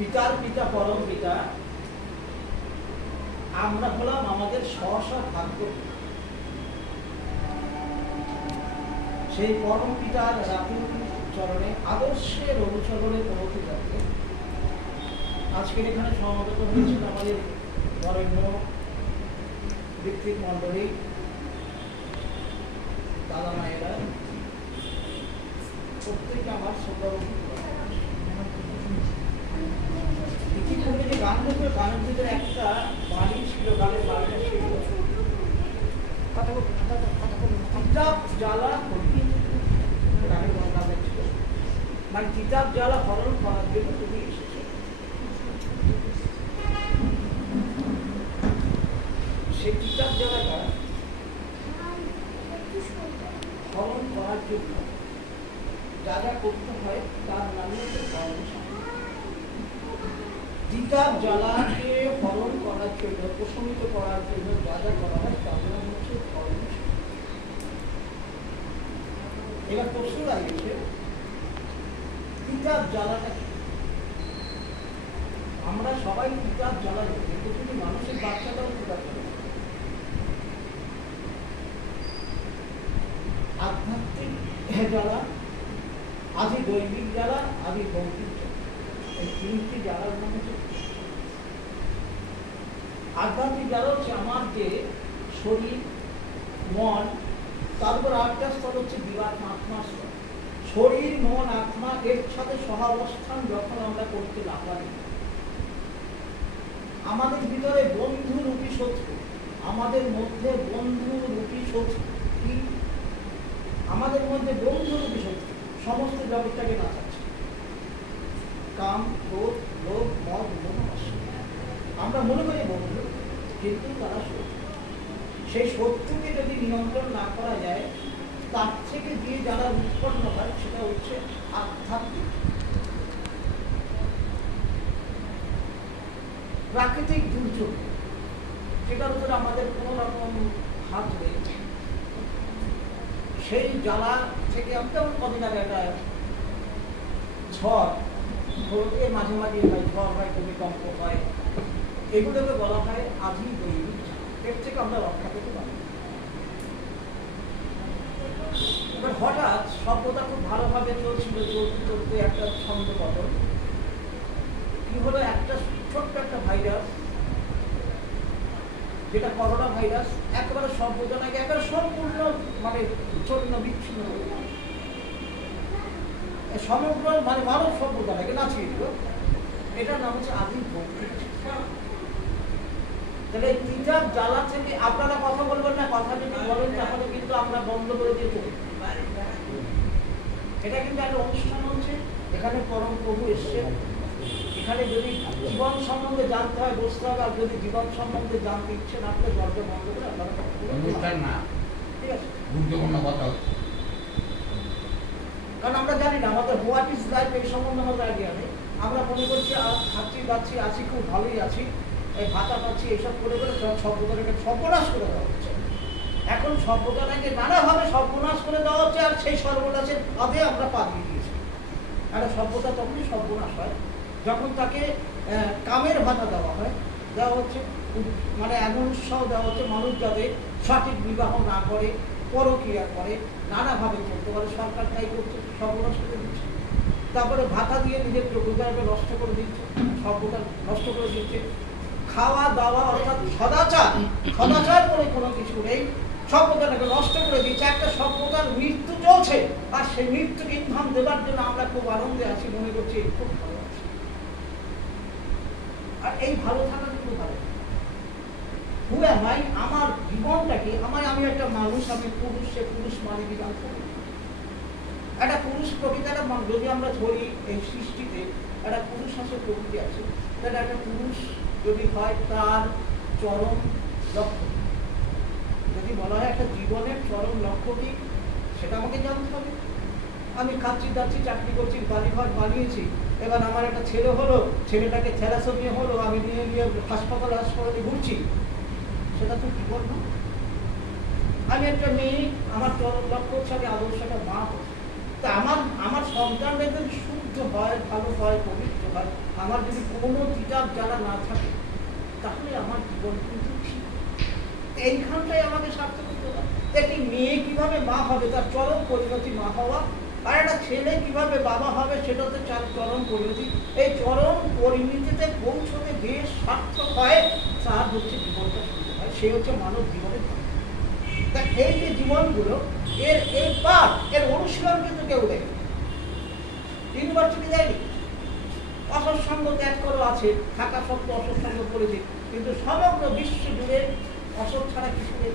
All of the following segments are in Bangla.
পিতার পিতা পরম পিতা, আমরা হলাম আমাদের স্ব ভাগ্য। সেই পরম পিতার রাতুল চরণে আদর্শের অনুচরণে পৌঁছে যাবে। আজকের এখানে সমাগত হয়েছিল আমাদের বরেণ্য ব্যক্তির মন্ডলী, দাদা মায়েরা, প্রত্যেকে আমার শ্রদ্ধাবতী। ইতিপূর্বে যে গান হতো, গানের ভিতরে একটা বাণী ছিল, গানের বাণীটা ছিল কিতাব জ্বালা গানের বাংলা ছিল, মানে কিতাব জ্বালা হরণ করার জন্য তুমি এসেছো। সেই কিতাব জ্বালাটা হরণ করার জন্য যা যা করতে হয় তার নামে হচ্ছে কর্মশালা। কিতাব জ্বালাকে হরণ করার জন্য, প্রশমিত করার জন্য যা যা করা হয় তার নাম হচ্ছে কর্মশালা। এবার প্রশ্ন দাঁড়িয়েছে, কিতাব জ্বালাটা কি? আমরা সবাই কিতাব জ্বালাবো, কিন্তু যদি মানুষের বাচ্চাটাও কিতাব জ্বালাবো। আধ্যাত্মিক জ্বালা, আদি দৈবিক জ্বালা, আদি ভৌতিক জ্বালা, এই তিনটি জ্বালার নাম হচ্ছে। আধ্যাত্মিক জ্বালা হচ্ছে আমার যে শরীর, মন, তারপর আরেকটা স্তর হচ্ছে জীবাত্মা, আত্মা স্তর। শরীর, মন, আত্মা এর সাথে সহাবস্থান যখন আমরা করতে না পারি, আমাদের ভিতরে বন্ধু রূপী শত্রু, আমাদের মধ্যে বন্ধু রূপী শত্রু কি? আমাদের মধ্যে বন্ধু রূপী শত্রু সমস্ত জগৎটাকে নাচাচ্ছে। কাম, ক্রোধ, লোভ, মদ, মোহ, অসুবিধা। আমরা মনে করি বন্ধু, কিন্তু তারা শত্রু। সেই শত্রুকে যদি নিয়ন্ত্রণ না করা যায়, তার থেকে যে যারা উৎপন্ন হয় সেটা হচ্ছে আধ্যাত্মিক। প্রাকৃতিক দুর্যোগ, সেটার উপরে আমাদের কোনো রকম হাত নেই। সেই জ্বালা থেকে যেমন কদিন আগে একটা ঝড়, মাঝে মাঝে ঝড় হয়, ভূমিকম্প হয়, এগুলোকে বলা হয় আদি দৈবিক। এর থেকে আমরা রক্ষা পেতে পারি। এবার হঠাৎ সভ্যতা খুব ভালোভাবে চলছিল, চলতে চলতে একটা ছন্দ পতন কি হলো, একটা ছোট্ট একটা ভাইরাস, যেটা করোনা ভাইরাস, একেবারে সভ্যতাকে একেবারে সম্পূর্ণ মানে চূর্ণ বিচ্ছিন্ন হয়ে গেল। সমগ্র মানে মানব সভ্যতাকে নাচিয়ে দিল। এটার নাম হচ্ছে আদি ভৌতিক। তাহলে এই কিতাব জ্বালা থেকে আপনারা কথা বলবেন না, কথা যদি বলেন তাহলে কিন্তু আমরা বন্ধ করে দিয়ে চলি। এটা কিন্তু একটা অনুষ্ঠান হচ্ছে, এখানে পরম প্রভু এসছে। এখানে যদি জীবন সম্বন্ধে জানতে হয় বসতে হবে, আর যদি জীবন সম্বন্ধে জানতে ইচ্ছে না করে দরজা বন্ধ করে আপনারা অনুষ্ঠান না, ঠিক আছে, গুরুত্বপূর্ণ কথা। কারণ আমরা জানি না আমাদের হোয়াট ইজ লাইফ, এই সম্বন্ধে আমাদের আইডিয়া নেই। আমরা মনে করছি খাচ্ছি পাচ্ছি আছি, খুব ভালোই আছি, এই ভাতা পাচ্ছি, এইসব করে করে সভ্যতাকে সর্বনাশ করে দেওয়া হচ্ছে। এখন সভ্যতাটাকে নানাভাবে সর্বনাশ করে দেওয়া হচ্ছে, আর সেই সর্বনাশের পদে আমরা পা দিয়ে দিয়েছি। একটা সভ্যতা তখনই সর্বনাশ হয় যখন তাকে কামের ভাতা দেওয়া হয়, দেওয়া হচ্ছে, মানে এমন উৎসাহ দেওয়া হচ্ছে মানুষ যাতে সঠিক বিবাহ না করে, পরক্রিয়া করে, নানাভাবে চলতে পারে। সরকার তাই করছে, সর্বনাশ করে দিচ্ছে। তারপরে ভাতা দিয়ে নিজের রোজগারকে নষ্ট করে দিচ্ছে, সভ্যতা নষ্ট করে দিচ্ছে। খাওয়া দাওয়া অর্থাৎ সদাচার, সদাচার বলে কোনো কিছু নেই, সভ্যতাটাকে নষ্ট করে দিচ্ছে। একটা সভ্যতার মৃত্যু চলছে, আর সেই মৃত্যুকে ইন্ধন দেওয়ার জন্য আমরা খুব আনন্দে আছি, মনে করছি খুব ভালো আছি। আর এই ভালো থাকা কিন্তু ভালো। হু এম আই, আমার জীবনটাকে, আমি একটা মানুষ, আমি পুরুষ, সে পুরুষ মানে বিধান করি। একটা পুরুষ প্রকৃতিটা যদি আমরা ধরি, এই সৃষ্টিতে একটা পুরুষ আছে, প্রকৃতি আছে, তাহলে একটা পুরুষ যদি হয় তার চরম লক্ষ্য, যদি বলা হয় একটা জীবনের চরম লক্ষ্য কি, সেটা আমাকে জানতে হবে। আমি খাচ্ছি দাচ্ছি, চাকরি করছি, বাড়িঘর বানিয়েছি, এবার আমার একটা ছেলে হলো, ছেলেটাকে থ্যালাসেমিয়া হলো, আমি নিয়ে নিয়ে হাসপাতালে ঘুরছি, সেটা তো জীবন না। আমি একটা মেয়ে, আমার চরম লক্ষ্য হচ্ছে আমি আদর্শ একটা মা হবো। তা আমার আমার সন্তানরা যদি শুদ্ধ হয়, ভালো হয়, পবিত্র হয়, আমার যদি কোনো কিতাব জ্বালা না থাকে, তাহলে আমার জীবন কিন্তু ঠিক। এইখানটাই আমাকে সার্থক করতে হবে। একটি মেয়ে কিভাবে মা হবে, তার চরম পরিণতি মা হওয়া, আর একটা ছেলে কিভাবে বাবা হবে, সেটা হচ্ছে তার চরম পরিণতি। এই চরম পরিণতিতে পৌঁছতে যে সার্থক হয়, তার হচ্ছে জীবনটা শুরু হয়, সে হচ্ছে মানব জীবনের ধর্ম। তা এই যে জীবনগুলো, এর পাঠ, এর অনুশীলন কিন্তু কেউ দেয়, ইউনিভার্সিটি দেয়নি। অসৎসঙ্গ ত্যাগ করো আছে, থাকা সত্ত্বেও অসৎসঙ্গ করেছে, কিন্তু সমগ্র বিশ্ব জুড়ে অসৎ ছাড়া কিছু নেই।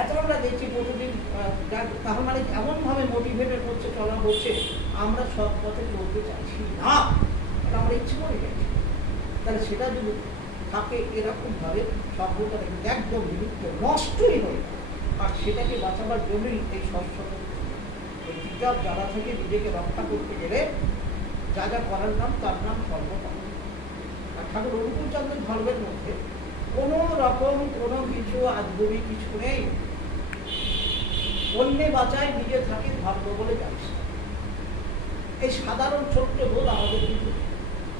এত আমরা দেখছি প্রতিদিন, তার মানে এমনভাবে মোটিভেটেড হচ্ছে, চলা হচ্ছে, আমরা সব পথে চলতে চাইছি না, এটা আমরা ইচ্ছে করে গেছি। তাহলে সেটা যদি থাকে এরকমভাবে, সভ্যতা একদম বিলুপ্ত, নষ্টই হয়ে, আর সেটাকে বাঁচাবার জন্যই এই সৎসঙ্গ, এই কিতাব যারা থেকে নিজেকে রক্ষা করতে গেলে যা যা করার নাম, তার নাম সর্বপাপ। আর ঠাকুর অনুকূলচন্দ্রের ধর্মের মধ্যে কোনো রকম কোনো কিছু আজগুবি কিছু নেই। অন্যে বাঁচায়, নিজে থাকে, ধর্ম বলে জানিস। এই সাধারণ ছোট্ট বোধ আমাদের কিন্তু,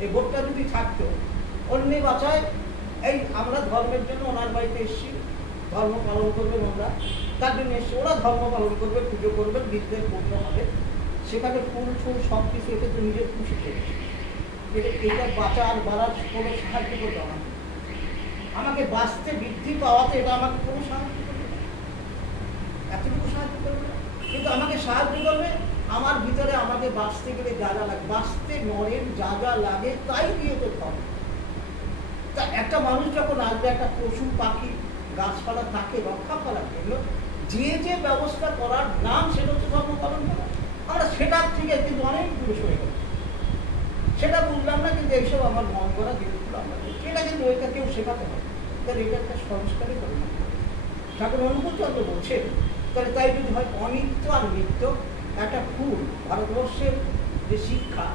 এই বোধটা যদি থাকতো, অন্যে বাঁচায়, এই আমরা ধর্মের জন্য ওনার বাড়িতে এসেছি, ধর্ম পালন করবেন ওরা, তার জন্য এসে ওরা ধর্ম পালন করবে, পুজো করবেন, বিদ্যের পূর্ণ হবে, সেখানে ফুল ফুল সব কিছু এতে তো নিজের খুশি করেছে। এটা বাঁচার বাড়ার কোনো সাহায্য করবে আমাকে বাঁচতে, বৃদ্ধি পাওয়াতে এটা আমাকে কোনো সাহায্য করবে না, এতটুকু সাহায্য করবে না। কিন্তু আমাকে সাহায্য করবে আমার ভিতরে, আমাকে বাঁচতে গেলে যা যা লাগে, বাঁচতে নরের যা যা লাগে তাই দিয়ে তো ধর্ম। তা একটা মানুষ যখন আসবে, একটা পশু পাখি গাছপালা তাকে রক্ষা করার জন্য যে যে ব্যবস্থা করার নাম, সেটা হচ্ছে ধর্ম পালন করা। আমরা সেটার থেকে কিন্তু অনেক দূরে সরে গেল, সেটা বুঝলাম না। কিন্তু এইসব আমার মন করা জিনিসগুলো আমরা, সেটা কিন্তু ওইটা কেউ শেখাতে হবে, তাহলে এটা একটা সংস্কারই পরিণত হবে। ঠাকুর অনুকূলচন্দ্র বলছেন, তাহলে তাই যদি হয় অনিত্য আর নিত্য, একটা ফুল, ভারতবর্ষের যে শিক্ষা,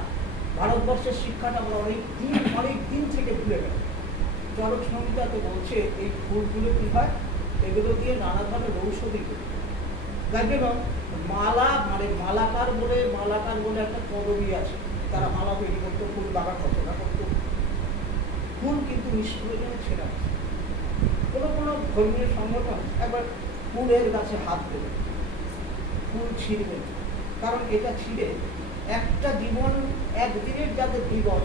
ভারতবর্ষের শিক্ষাটা আমরা অনেক দিন থেকে ভুলে গেল। চরক সংহিতাতে বলছে এই ফুলগুলো কি হয়, এগুলো দিয়ে নানা ধরনের ঔষধি তৈরি, তাই জন্য মালা, মানে মালাকার বলে একটা পদবী আছে, তারা মালা তৈরি করতো, ফুল বাগান রচনা করতো। ফুল কিন্তু নিষ্প্রয়োজনে ছেড়া, কোনো কোনো ধর্মীয় সংগঠন একবার ফুলের গাছে হাত দেবে, ফুল ছিঁড়বে, কারণ এটা ছিঁড়ে একটা জীবন, একদিনের যাদের জীবন,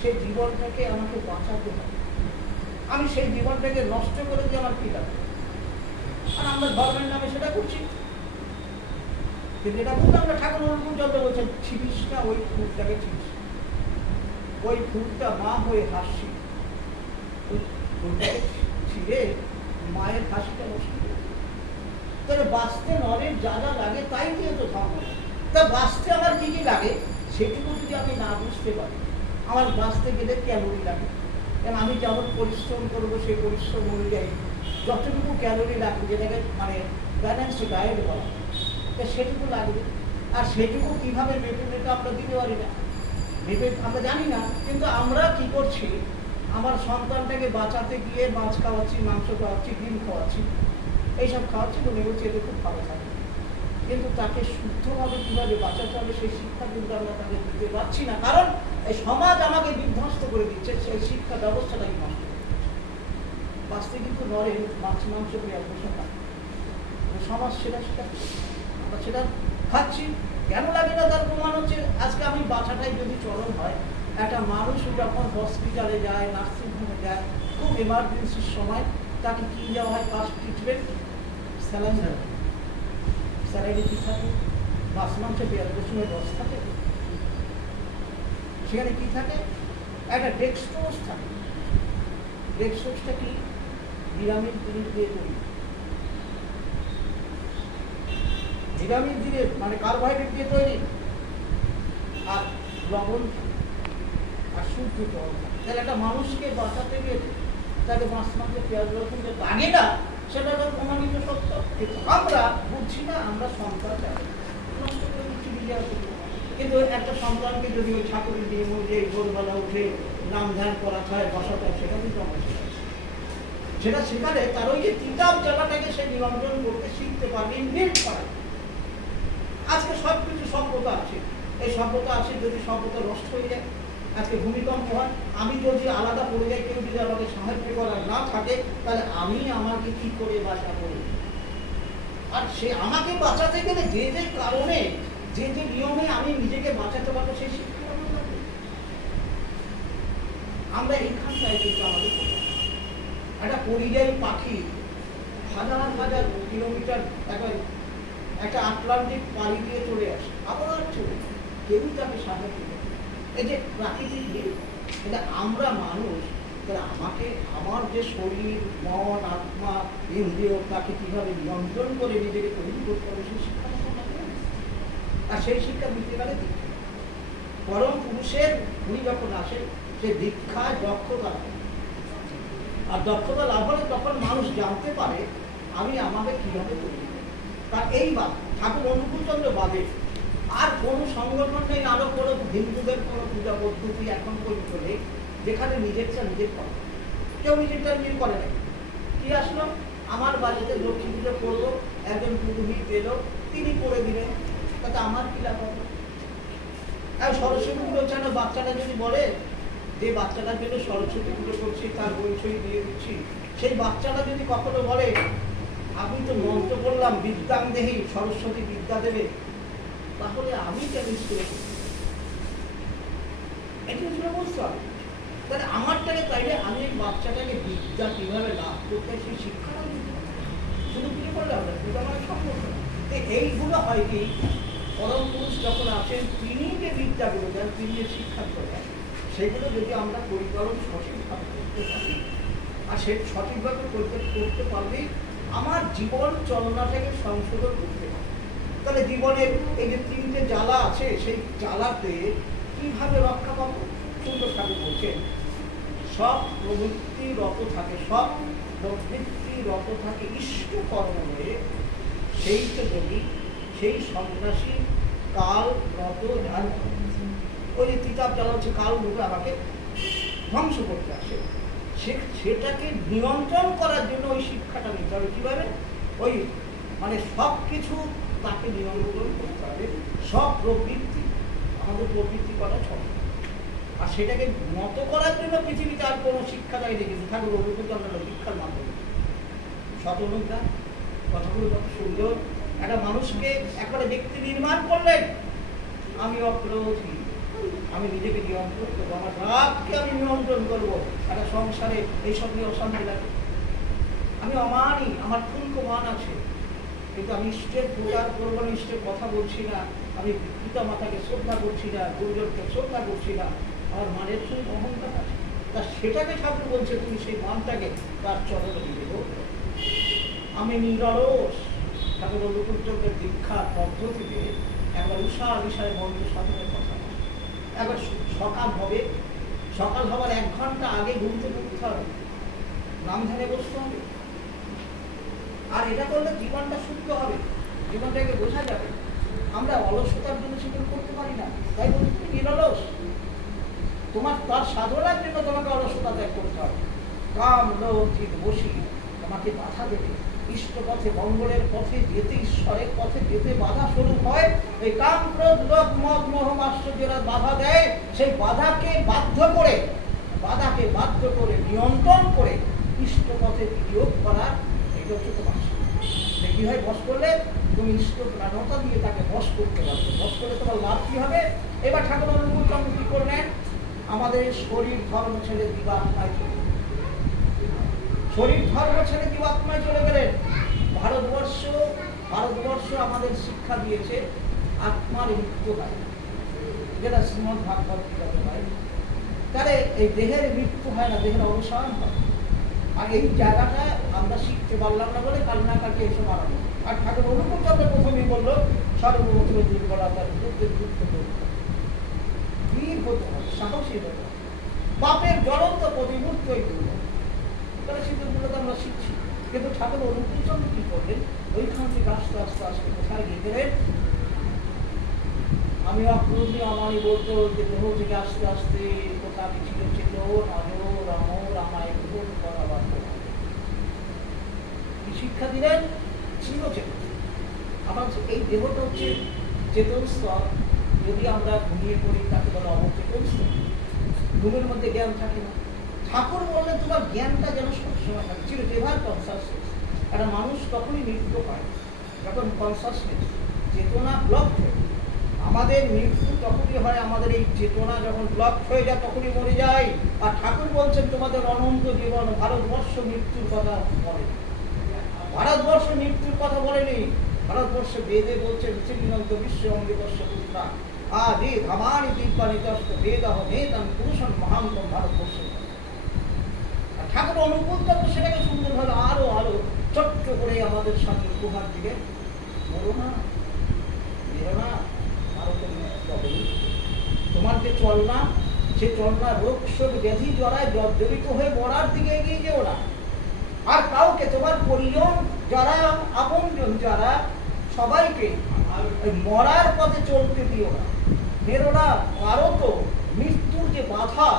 সেই জীবনটাকে আমাকে বাঁচাতে হবে। আমি সেই জীবনটাকে নষ্ট করে দিয়ে আমার কি লাগবে? আর আমরা ধর্মের নামে সেটা করছি। কিন্তু এটা বলতে আমরা ঠাকুর অনুকূলচন্দ্র বলছেন, ছিড়িস না ওই ফুলটাকে, ছিড়িস, ওই ফুলটা মা হয়ে হাসি, ওই ফুলটাকে ছিঁড়ে মায়ের হাসিটা নষ্ট করে। তাহলে বাঁচতে নরের যা যা লাগে তাই দিয়ে তো ধর্ম। তা বাঁচতে আমার কি কি লাগে সেটুকু যদি আমি না বুঝতে পারি, আমার বাঁচতে গেলে ক্যালোরি লাগে, কারণ আমি যেমন পরিশ্রম করবো সেই পরিশ্রম অনুযায়ী যতটুকু ক্যালোরি লাগবে, যেটাকে মানে ব্যালেন্সড ডায়েট বলা, তা সেটুকু লাগবে। আর সেটুকু কীভাবে মেপে মেপে আমরা দিতে পারি না, মেপে আমরা জানি না। কিন্তু আমরা কি করছি, আমার সন্তানটাকে বাঁচাতে গিয়ে মাছ খাওয়াচ্ছি, মাংস খাওয়াচ্ছি, ডিম খাওয়াচ্ছি, এইসব খাওয়াচ্ছি, মনে হচ্ছে এটা খুব ভালো থাকে। কিন্তু তাকে শুদ্ধভাবে কীভাবে বাঁচাতে হবে সেই শিক্ষা কিন্তু আমরা তাকে দিতে পারছি না, কারণ এই সমাজ আমাকে বিধ্বস্ত করে দিচ্ছে, সেই শিক্ষা ব্যবস্থাটাই নষ্ট করে দিচ্ছে। বাঁচতে কিন্তু নরে মাছ মাংস পেঁয়াজ বসে না, সমাজ সেটা শেখাচ্ছে, আমরা সেটা খাচ্ছি। কেন লাগে না তার প্রমাণ হচ্ছে, আজকে আমি বাঁচাটাই যদি চরম হয়, একটা মানুষ যখন হসপিটালে যায়, নার্সিংহোমে যায়, খুব এমার্জেন্সির সময় তাকে কি দেওয়া হয়, ফার্স্ট ট্রিটমেন্ট স্যালাইন। স্যালাইনে কি থাকে, মাছ মাংস পেঁয়াজ রসুনের রস থাকে, সেখানে কি থাকে, একটা ডেক্সট্রোজ থাকে। ডেক্সট্রোজটা কি, নিরামিষ জিনিস দিয়ে তৈরি, নিরামিষ জিনিস মানে কার্বোহাইড্রেট দিয়ে তৈরি, আর লবণ আর শুদ্ধ জল। তাহলে একটা মানুষকে বাঁচাতে গেলে তাকে মাছ মাংস পেঁয়াজ রসুন যে লাগে না, সেটা তো প্রমাণিত সত্য। কিন্তু আমরা বুঝছি না, আমরা সন্তান নষ্ট করে দিচ্ছি নিজের। কিন্তু একটা সন্তানকে যদি ওই ঠাকুরের নিয়ম অনুযায়ী ভোরবেলা উঠে নাম ধ্যান করা হয়, বসাতে হয়, সেটা কিন্তু আমরা সেটা শেখালে তার ওই যে কিতাব জায়গাটাকে সে নিয়ন্ত্রণ করতে শিখতে পারবে, ইনবিল্ট পারে। আজকে সব কিছু সভ্যতা আছে, এই সভ্যতা আছে, যদি সভ্যতা নষ্ট হয়ে যায়, আজকে ভূমিকম্প হয়, আমি যদি আলাদা পড়ে যাই, কেউ যদি আমাকে সাহায্য করার না থাকে, তাহলে আমি আমাকে কি করে বাঁচাবো? আর সে আমাকে বাঁচাতে গেলে যে যে কারণে, যে যে নিয়মে আমি নিজেকে বাঁচাতে পারবো, সেই শিক্ষা আমরা এইখানটায় কিন্তু আমাদের একটা পরিযায়ী পাখি হাজার হাজার কিলোমিটার একটা আটলান্টিক পাড়ি দিয়ে চলে আসে, আবার চলে, কেউ তাকে সাহায্য করে। এই যে প্রাকৃতিক দিক, এটা আমরা মানুষ, তাহলে আমাকে আমার যে শরীর, মন, আত্মা, ইন্দ্রিয়, তাকে কিভাবে নিয়ন্ত্রণ করে নিজেকে তৈরি করতে হবে, সেই শিক্ষা আর সেই শিক্ষা দিতে গেলে দীক্ষা। পরম পুরুষের উনি যখন আসেন, সে দীক্ষায় দক্ষতা, আর দক্ষতা লাভ হলে তখন মানুষ জানতে পারে আমি আমাকে কিভাবে তৈরি করি। তার এই বাদ ঠাকুর অনুকূলচন্দ্র বাদে আর কোনো সংগঠন নেই, আরো কোনো হিন্দুদের কোনো পূজা পদ্ধতি এখন পর্যন্ত নেই যেখানে নিজেরটা নিজের করে, কেউ নিজেরটা নিজের করে না। কি আসলো, আমার বাড়িতে লক্ষ্মী পুজো করবো, একজন পুরোহিত এলো, তিনি করে দিলেন, তাতে আমার কি লাভ হবে? আর সরস্বতী পুজো যেন বাচ্চাটা যদি বলে যে বাচ্চাটার জন্য সরস্বতী পুজো করছি, তার বই ছই দিয়ে দিচ্ছি, সেই বাচ্চাটা যদি কখনো বলে আমি তো মন্ত্র করলাম বিদ্যাং দেহি, সরস্বতী বিদ্যা দেবে, তাহলে আমি কেন স্কুলে এটা ছিল বুঝতে হবে। তাহলে আমারটাকে চাইলে আমি এই বাচ্চাটাকে বিদ্যা কিভাবে লাভ করতে, সেই শিক্ষাটা শুধু কিছু করলে হবে, কিন্তু আমার সম্ভব না। এইগুলো হয় কি, পরম পুরুষ যখন আসেন, তিনি যে বিদ্যাগুলো দেন, তিনি যে শিক্ষাগুলো দেন, সেগুলো যদি আমরা পরিকরণ সঠিকভাবে করতে পারি, আর সে সঠিকভাবে করতে পারলেই আমার জীবন চলনাটাকে সংশোধন করতে হবে। তাহলে জীবনের এই যে তিনটে জ্বালা আছে, সেই জ্বালাতে কিভাবে রক্ষা পাবো? সুন্দর ঠাকুর বলছেন, সব প্রবৃত্তি রত থাকে, সব প্রবৃত্তি রত থাকে ইষ্ট কর্ম হয়ে, সেই তো যদি সেই সন্ন্যাসী কাল রত ধ্যান, ওই যে তিতাব জ্বালা হচ্ছে কাল রূপে আমাকে ধ্বংস করতে আসে, সেটাকে নিয়ন্ত্রণ করার জন্য ওই শিক্ষাটা নিতে হবে। কিভাবে? ওই মানে সব কিছু তাকে নিয়ন্ত্রণ করতে হবে, সব প্রবৃত্তি, আমাদের প্রবৃত্তি করা ছোট, আর সেটাকে মত করার জন্য পৃথিবীতে আর কোনো শিক্ষা দেয় দেখেছি, ঠাকুর অনুকূলচন্দ্র শিক্ষার মাধ্যমে শতনুজ্ঞান, কথাগুলো কত সুন্দর। একটা মানুষকে একবারে ব্যক্তি নির্মাণ করলেন, আমি অক্রোধী, আমি নিজেকে নিয়ন্ত্রণ করবো, আমার রাগকে আমি নিয়ন্ত্রণ করবো। একটা সংসারে এইসব নিয়ে অশান্তি লাগে, আমি অমানি, আমার ঠুনকো মান আছে, কিন্তু আমি ইষ্টের প্রচার করবো না, ইষ্টের কথা বলছি না, আমি পিতা মাতাকে শ্রদ্ধা করছি না, গুরুজনকে শ্রদ্ধা করছি না, আমার মানের খুব অহংকার আছে। তা সেটাকে ঠাকুর বলছে তুমি সেই মানটাকে তার চরণে দিবে। আমি নিরলস, ঠাকুর অনুকূলচন্দ্রের দীক্ষার পদ্ধতিতে একবার উষা বিষয়ে মন্ত্র সাধনের কথা, একবার সকাল হবে, সকাল হওয়ার 1 ঘন্টা আগে ঘুম থেকে উঠতে হবে, নাম ধ্যানে বসতে হবে, আর এটা করলে জীবনটা শুদ্ধ হবে, জীবনটাকে বোঝা যাবে। আমরা অলসতার জন্য সেগুলো করতে পারি না, তাই বলছি তুমি নিরলস, তোমার তার সাধনার জন্য তোমাকে অলসতা ত্যাগ করতে হবে। কাম লোভ জিদ বসি তোমাকে বাধা দেবে, ইষ্ট পথে মঙ্গলের পথে যেতে, ঈশ্বরের পথে যেতে বাধা স্বরূপ হয়। এই কাম ক্রোধ লোভ মদ মোহ আশ্চর্যরা বাধা দেয়, সেই বাধাকে বাধ্য করে নিয়ন্ত্রণ করে ইষ্ট পথে বিনিয়োগ করা, এটা হচ্ছে তোমার কি হয়। বস করলে তুমি ইষ্ট প্রাণতা দিয়ে তাকে বস করতে পারবে, বস করলে তোমার লাভ কি হবে। এবার ঠাকুর অনুকূলচন্দ্র কি করলেন, আমাদের শরীর ধর্ম ছেড়ে দিবাত্মায় চলে, শরীর ধর্ম ছেড়ে দিবাত্মায় চলে গেলেন। ভারতবর্ষ আমাদের শিক্ষা দিয়েছে আত্মার মৃত্যু হয়, যেটা শ্রীমদ্ ভাগবত গীতাতে হয়। তাহলে এই দেহের মৃত্যু হয় না, দেহের অবসান হয়। আর এই জায়গাটা আমরা শিখতে পারলাম না বলে কাল না কালকে এসে মারানো। আর ঠাকুর অনুকূলচন্দ্র প্রথমেই বললো সর্বপ্রথম দুর্বলতার বিরুদ্ধে যুদ্ধ করতে, বীর হতে হবে, সাহসী হতে হবে, বাপের জ্বলন্ত প্রতিমূর্তই দুর্বল। তাহলে সেগুলো তো আমরা শিখছি, কিন্তু ঠাকুর অনুকূলচন্দ্র কি করলেন, ওইখান থেকে আস্তে আস্তে আস্তে কোথায় গিয়ে গেলেন, আমি অক্রোধী আমারই বলতো যে দেহ থেকে আস্তে আস্তে কোথা ছিল চেতন অজর অমর আমায় গ্রহণ করা বাধ্য। কি শিক্ষা দিলেন? চিরচেতন। আবার এই দেহটা হচ্ছে চেতন স্তর যদি আমরা ঘুমিয়ে পড়ি তাকে বলে অবচেতন স্তর। ঘুমের মধ্যে জ্ঞান থাকে না। ঠাকুর বললেন তোমার জ্ঞানটা যেন সবসময় থাকে, ছিল এভার কনসাসনেস। একটা মানুষ তখনই মৃত্যু হয় যখন কনসাসনেস, চেতনা ব্লক হয়ে। আমাদের মৃত্যু তখনই হয়, আমাদের এই চেতনা যখন ব্লক হয়ে যায় তখনই মরে যায়। আর ঠাকুর বলছেন তোমাদের অনন্ত জীবন। ভারতবর্ষ মৃত্যুর কথা বলেনি, ভারতবর্ষ মৃত্যুর কথা বলেনি। ভারতবর্ষ বেদে বলছেন শ্রীনন্দ বিশ্ব অঙ্গিবর্ষ পুত্রা আদি ধামানি দিব্যানি দষ্ট বেদ মেদান পুরুষন মহান্তম ভারতবর্ষ। ঠাকুর অনুকূল তত্ত্ব সেটাকে সুন্দরভাবে আরো আরো ছোট্ট করে আমাদের সামনে উপহার দিকে বলো না, ভারতের তোমার যে চলনা, সে চলনা রোগ শোক ব্যাধি জড়ায় জর্জরিত হয়ে মরার দিকে এগিয়ে যেও না। আর কাউকে তোমার পরিজন যারা আপনজন যারা সবাইকে মরার পথে চলতে দিও না, বেরো না। আরো তো মৃত্যুর যে বাধা,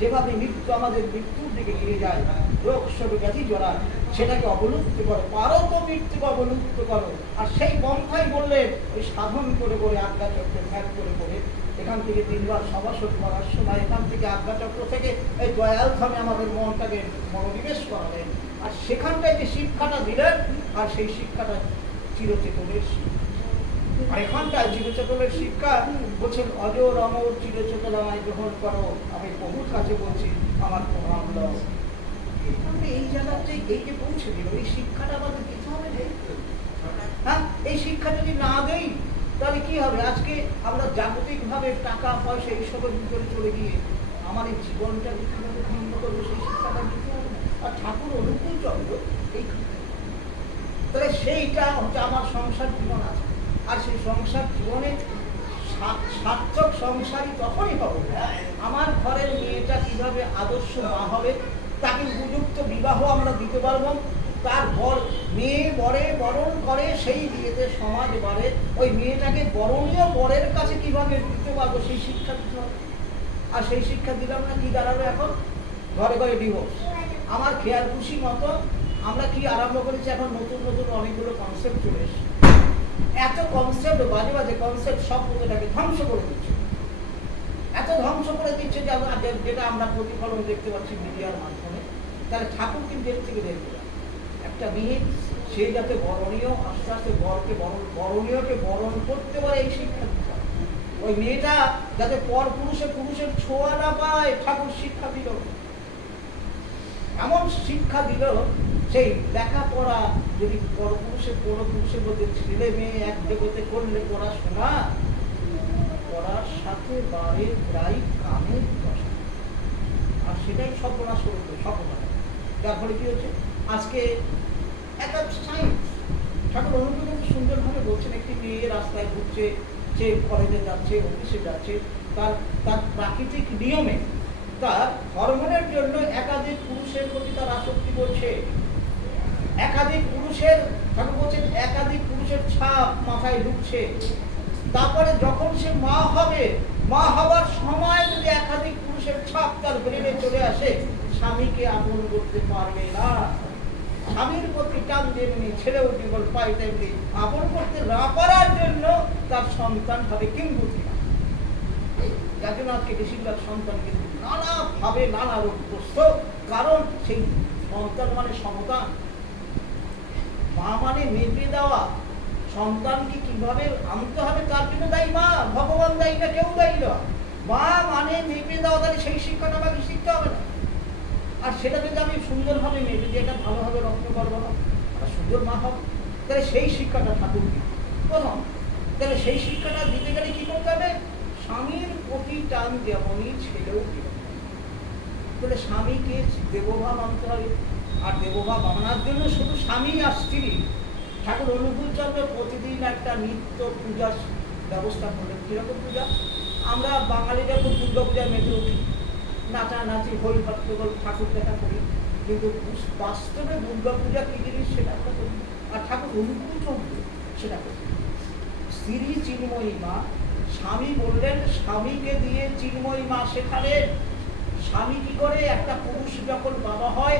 যেভাবে মৃত্যু আমাদের মৃত্যুর দিকে গিয়ে যায়, রোগ শোক ব্যাধি জড়ায়, সেটাকে অবলুপ্ত করো। পারো তো মৃত্যুকে অবলুপ্ত করো। আর সেই পন্থাই বললেন ওই সাধন করে করে আজ্ঞা চক্রে ত্যাগ করে করে এখান থেকে 3 বার সভাসদ করার সময় এখান থেকে আজ্ঞা চক্র থেকে এই দয়াল ধামে আমাদের মনটাকে মনোনিবেশ করালেন। আর সেখানটায় যে শিক্ষাটা দিলেন, আর সেই শিক্ষাটা চিরচেতনের শিক্ষা। আর এখানটায় চিরচেতনের শিক্ষা বলছেন অজর অমর চিরচেতন আমায় গ্রহণ করো, আমি বহুর কাছে বলছি আমার প্রণাম দাও। এই জায়গাতে এই যে পৌঁছে দিল, এই শিক্ষাটা আমাদের দিতে হবে। হ্যাঁ, এই শিক্ষা যদি না দেই তাহলে কি হবে? আজকে আমরা জাগতিক ভাবে টাকা পয়সা এইসবের ভিতরে চলে গিয়ে আমার এই জীবনটা কিভাবে ভঙ্গ করবো, সেই শিক্ষাটা দিতে হবে না। আর ঠাকুর অনুকূল চন্দ্র এই, তাহলে সেইটা হচ্ছে আমার সংসার জীবন আছে। আর সেই সংসার জীবনে সার্থক সংসারই তখনই হবে আমার ঘরের মেয়েটা কিভাবে আদর্শ মা হবে, তাকে উপযুক্ত বিবাহ আমরা দিতে পারবো। তার মেয়ে বরে বরণ করে, সেই বিয়েতে সমাজ বাড়ে, ওই মেয়েটাকে বরণীয় বরের কাছে কিভাবে দিতে পারবো সেই শিক্ষা দিতে হবে। আর সেই শিক্ষা দিলাম না, কি দাঁড়াবে এখন? ঘরে ঘরে ডিভোর্স। আমার খেয়াল খুশি মতো আমরা কি আরম্ভ করেছি, এখন নতুন নতুন অনেকগুলো কনসেপ্ট চলে এসছে। এত কনসেপ্ট, বাজে বাজে কনসেপ্ট সব মতটাকে ধ্বংস করে দিচ্ছে। এত ধ্বংস করে দিচ্ছে যে যেটা আমরা প্রতিফলন দেখতে পাচ্ছি মিডিয়ার মাধ্যমে। তাহলে ঠাকুর কিন্তু এর থেকে দেখবে একটা মেয়ে সে যাতে বরণীয়, আস্তে আস্তে বরণীয়কে বরণ করতে পারে এই শিক্ষা দিতে হবে। ওই মেয়েটা যাতে পর পুরুষের ছোঁয়া না পায়, ঠাকুর শিক্ষা দিল। এমন শিক্ষা দিল, সেই লেখাপড়া যদি পরপুরুষের মধ্যে ছেলে মেয়ে এক জগতে করলে পড়াশোনা, পড়ার সাথে বাড়ে প্রায় কামের দশা। আর সেটাই সর্বনাশ করতে সর্বনাশ। যার ফলে কি হচ্ছে আজকে একটা সায়েন্স, ঠাকুর অনুকূল সুন্দরভাবে বলছেন, একটি মেয়ে রাস্তায় ঘুরছে, সে কলেজে যাচ্ছে, অফিসে যাচ্ছে, তার প্রাকৃতিক নিয়মে তার হরমোনের জন্য একাধিক পুরুষের প্রতি তার আসক্তি করছে। একাধিক পুরুষের, ঠাকুর বলছেন একাধিক পুরুষের ছাপ মাথায় ঢুকছে। তারপরে যখন সে মা হবে, মা হবার সময় যদি একাধিক পুরুষের ছাপ তার ব্রেনে চলে আসে, স্বামীকে আপন করতে পারবে না। স্বামীর প্রতি টান যেমনি, ছেলেও জীবন পাই তেমনি, আপন করতে না পারার জন্য তার সন্তান হবে কিংবুতি। যার জন্য আজকে বেশিরভাগ সন্তান কিন্তু নানাভাবে নানা রোগগ্রস্ত। কারণ সেই সন্তান মানে সমতা, মা মানে মেপে দেওয়া। সন্তানকে কিভাবে আনতে হবে তার জন্য দায়ী মা, ভগবান দায়ী না, কেউ দায়ী না। মা মানে মেপে দেওয়া, তাহলে সেই শিক্ষাটা আমাকে শিখতে হবে না। আর সেটা যদি আমি সুন্দরভাবে মেপে দিয়ে এটা ভালোভাবে রক্ষা করবো না, আর সুন্দর মা হবে, তাহলে সেই শিক্ষাটা ঠাকুর দিই প্রথম। তাহলে সেই শিক্ষাটা দিতে গেলে কি করতে হবে? স্বামীর প্রতি টান যেমনই ছেলেও দিতে হবে। তাহলে স্বামীকে দেবভাব আনতে হবে। আর দেবভাব আনার জন্য শুধু স্বামী আর স্ত্রী, ঠাকুর অনুকূল চন্দ্র প্রতিদিন একটা নিত্য পূজার ব্যবস্থা করলেন। কিরকম পূজা? আমরা বাঙালিরা খুব দুর্গা পূজায় মেতে উঠি, নাচানাচি হই হট্টগোল ঠাকুর দেখা করি, কিন্তু বাস্তবে দুর্গা পূজা কি জিনিস সেটা আমরা করি। আর ঠাকুর অনুকূল চন্দ্র সেটা করি। স্ত্রী চিন্ময়ী মা, স্বামী বললেন স্বামীকে দিয়ে চিন্ময়ী মা শেখালেন। স্বামী কি করে? একটা পুরুষ যখন বাবা হয়,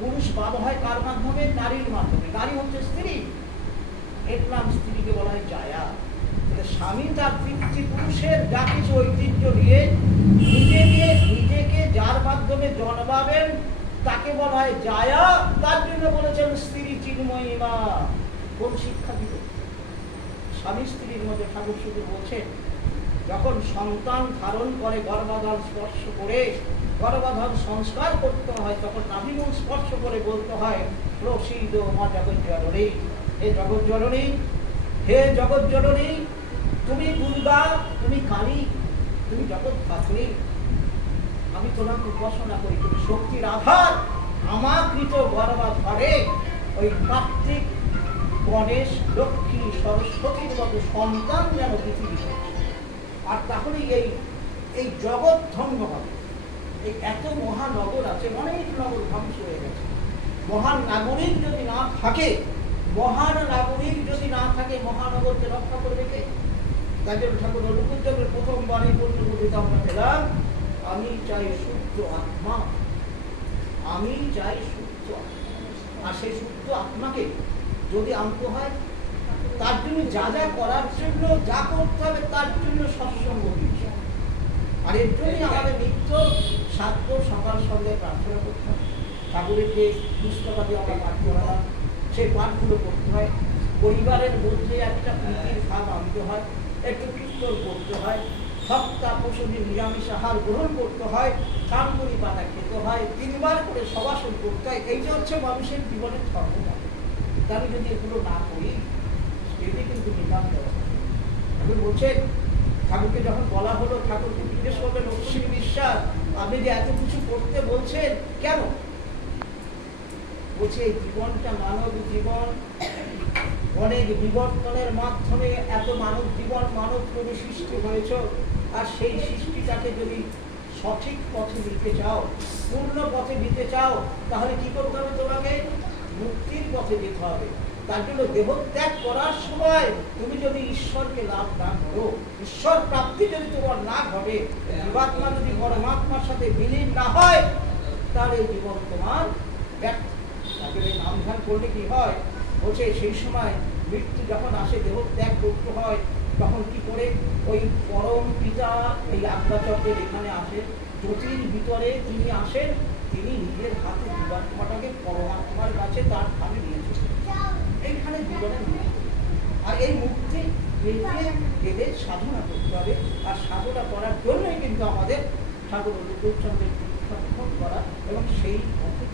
পুরুষ বাবা হয় কার মাধ্যমে? নারীর মাধ্যমে। নারী হচ্ছে স্ত্রী, এর নাম স্ত্রীকে বলা হয় জায়া। স্বামী মানুষের যা কিছু ঐতিহ্য নিয়ে নিজেকে যার মাধ্যমে জন্মাবেন তাকে বলা হয় জায়া। তার জন্য বলেছেন স্ত্রী চিন্ময়ী মা। কোন শিক্ষা দিল? স্বামী স্ত্রীর মধ্যে ঠাকুর শুধু বলছেন যখন সন্তান ধারণ করে গর্ভাধান স্পর্শ করে গর্ভাধান সংস্কার করতে হয়, তখন নাভিমূল স্পর্শ করে বলতে হয় প্রসীদ মা জগজ্জননী, হে জগজ্জননী, হে জগজ্জননী, তুমি দুর্গা, তুমি কালী, তুমি জগৎ ধাত্রী, আমি তোমাকে উপাসনা করি, তুমি শক্তির আধার। আমাকৃত গর্ভাধারে ওই কার্তিক, গণেশ, লক্ষ্মী, সরস্বতীর মতো সন্তান যেন পৃথিবী। আর তাহলে এই জগৎ ধন্য হবে। এই এত মহানগর আছে, অনেক নগর ধ্বংস হয়ে গেছে। মহান নাগরিক যদি না থাকে, মহানগরকে রক্ষা করবে কে? তাই জন্য ঠাকুর অনুকূলচন্দ্রের প্রথমবার এই পূর্ণবোধিতা আমরা পেলাম, আমি চাই শুদ্ধ আত্মা, আমি চাই শুদ্ধ আত্মা। আর সেই শুদ্ধ আত্মাকে যদি আনতে হয়, তার জন্য যা যা করার জন্য যা করতে হবে, তার জন্য সৎসঙ্গ দিচ্ছে। আর এর জন্যই আমাদের নিত্য সাধ্য সকাল সন্ধ্যায় প্রার্থনা করতে হয়। ঠাকুরের যে পুস্তকাদি আমরা পাঠ করালাম, সেই পাঠগুলো করতে হয়। পরিবারের মধ্যে একটা প্রীতির ভাব আনতে হয়, একটু কীর্তন করতে হয়, সপ্তাহ পশুদিন নিরামিষ আহার গ্রহণ করতে হয়, কানপুরি পাতা খেতে হয়, 3 বার করে সবাসন করতে হয়। এইটা হচ্ছে মানুষের জীবনের ধর্ম। আমি যদি এগুলো না করি, এটি কিন্তু নিতান্ত। ঠাকুর বলছেন, ঠাকুরকে যখন বলা হলো, ঠাকুরকে জিজ্ঞেস করলেন অশ্বিন বিশ্বাস, আপনি যে এত কিছু করতে বলছেন কেন? বলছে এই জীবনটা মানব জীবন, অনেক বিবর্তনের মাধ্যমে এত মানব জীবন মানব করে সৃষ্টি হয়েছে। আর সেই সৃষ্টিটাকে যদি সঠিক পথে দিতে চাও, পূর্ণ পথে দিতে চাও, তাহলে কি করতে হবে? তোমাকে মুক্তির পথে যেতে হবে। তার জন্য দেহ ত্যাগ করার সময় তুমি যদি ঈশ্বরকে লাভ না করো, ঈশ্বর প্রাপ্তি যদি তোমার না ঘটে, জীবাত্মা যদি পরমাত্মার সাথে বিলীন না হয়, তাহলে এই জীবন তোমার ব্যর্থ। তাহলে নাম ধ্যান করলে কি হয়? বলছে সেই সময় মৃত্যু যখন আসে, দেহ ত্যাগ করতে হয়, তখন কি করে? ওই পরম পিতা এই আজ্ঞাচক্রের এখানে আসে, জ্যোতির ভিতরে তিনি আসেন, তিনি নিজের হাতে জীবাত্মাটাকে পরমাত্মার কাছে তার ধামে নিয়েছেন। এইখানে জীবনের মুক্তি। আর এই মুক্তি পেতে সাধনা করতে হবে। আর সাধনা করার জন্যই কিন্তু আমাদের ঠাকুর অনুকূলচন্দ্রের দীক্ষা গ্রহণ করা এবং সেই পথে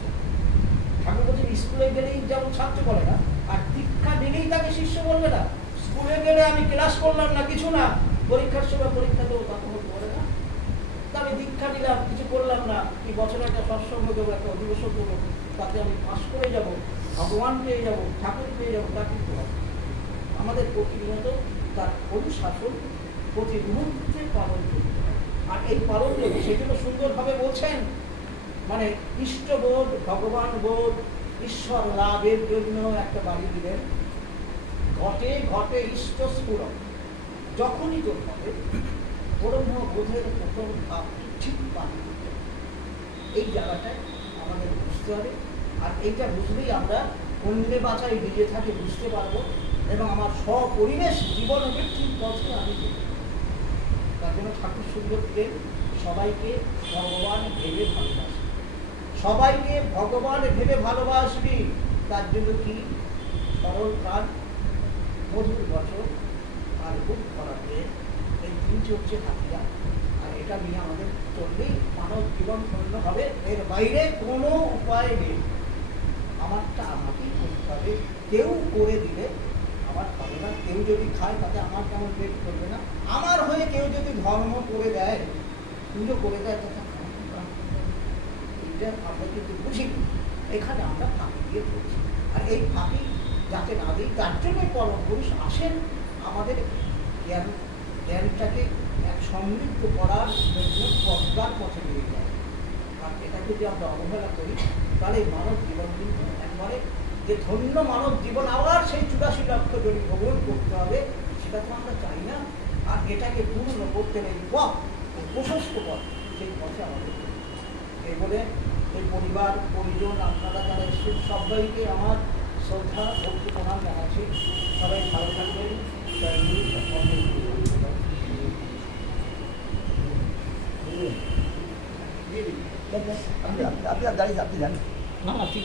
ঠাকুর বলছেন স্কুলে গেলেই যেমন ছাত্র বলে না, আর দীক্ষা দিলেই তাকে শিষ্য বলবে না। স্কুলে গেলে আমি ক্লাস করলাম না, কিছু না, পরীক্ষার সময় পরীক্ষা দেবো, তখন বলে না। আমি দীক্ষা নিলাম, কিছু করলাম না, কি বছরে একটা সৎসঙ্গ দেবো, একটা অধিবেশন দেবো, তাতে আমি পাস করে যাব, ভগবান পেয়ে যাব, ঠাকুর পেয়ে যাবো, তা কিন্তু হবে। আমাদের প্রতিনিয়ত তার অনুশাসন প্রতি মুহূর্তে পালন করতে হবে। আর এই পালন যদি সেগুলো সুন্দরভাবে বলছেন, মানে ইষ্টবোধ, ভগবান বোধ, ঈশ্বর লাভের জন্য একটা বাড়ি দিলেন। ঘটে ঘটে ইষ্ট স্ফুরণ, যখনই তোর হবে ব্রহ্মবোধের প্রথম ভাব ঠিক পালন করতে হবে। এই জায়গাটায় আমাদের বুঝতে হবে। আর এইটা বুঝলেই আমরা অন্যে বাঁচাই নিজে থাকে বুঝতে পারবো, এবং আমার স্বপরিবেশ জীবন মৃত্যুর পথে আমি যেতে পারবো। তার জন্য ঠাকুর সুন্দর দিলেন, সবাইকে ভগবান ভেবে ভালোবাসি, সবাইকে ভগবান ভেবে ভালোবাসবি। তার জন্য কি? সরল প্রাণ, মধুর বচন আর বুক ভরা প্রেম, এই 3 হচ্ছে হাতিয়ার। আর এটা নিয়ে আমাদের চললেই মানব জীবন ধন্য হবে। এর বাইরে কোনো উপায় নেই। আমারটা আমাকেই করতে হবে। কেউ করে দিলে আমার হবে না, কেউ যদি খায় তাতে আমার কেমন পেট করবে না। আমার হয়ে কেউ যদি ধর্ম করে দেয়, পুজো করে দেয়, তথা এটা আমরা কিন্তু বুঝি। এখানে আমরা ফাঁকি দিয়ে চলছি। আর এই ফাঁকি যাতে না দিই, তার জন্য পরম পুরুষ আসেন আমাদের জ্ঞানটাকে এক সমৃদ্ধ করার জন্য প্রজ্ঞার পথে নিয়ে যায়। আর এটা যদি আমরা অবহেলা করি, তাহলে মানব জীবন কিন্তু একবারে যে ধন্য মানব জীবন, আবার সেই 84 লক্ষ যদি ভ্রমণ করতে হবে, সেটা তো আমরা চাই না। আর এটাকে পূর্ণ করতে নেই পথ, প্রশস্ত পথ, সেই পথে আমাদের এই বলে এই পরিবার পরিজন আপনারা যারা এসেছেন সবাইকে আমার শ্রদ্ধা ভক্তি প্রণাম জানাচ্ছি। সবাই ভালো থাকবেন। আপনি দাঁড়িয়ে আপনি জানেন না না ঠিক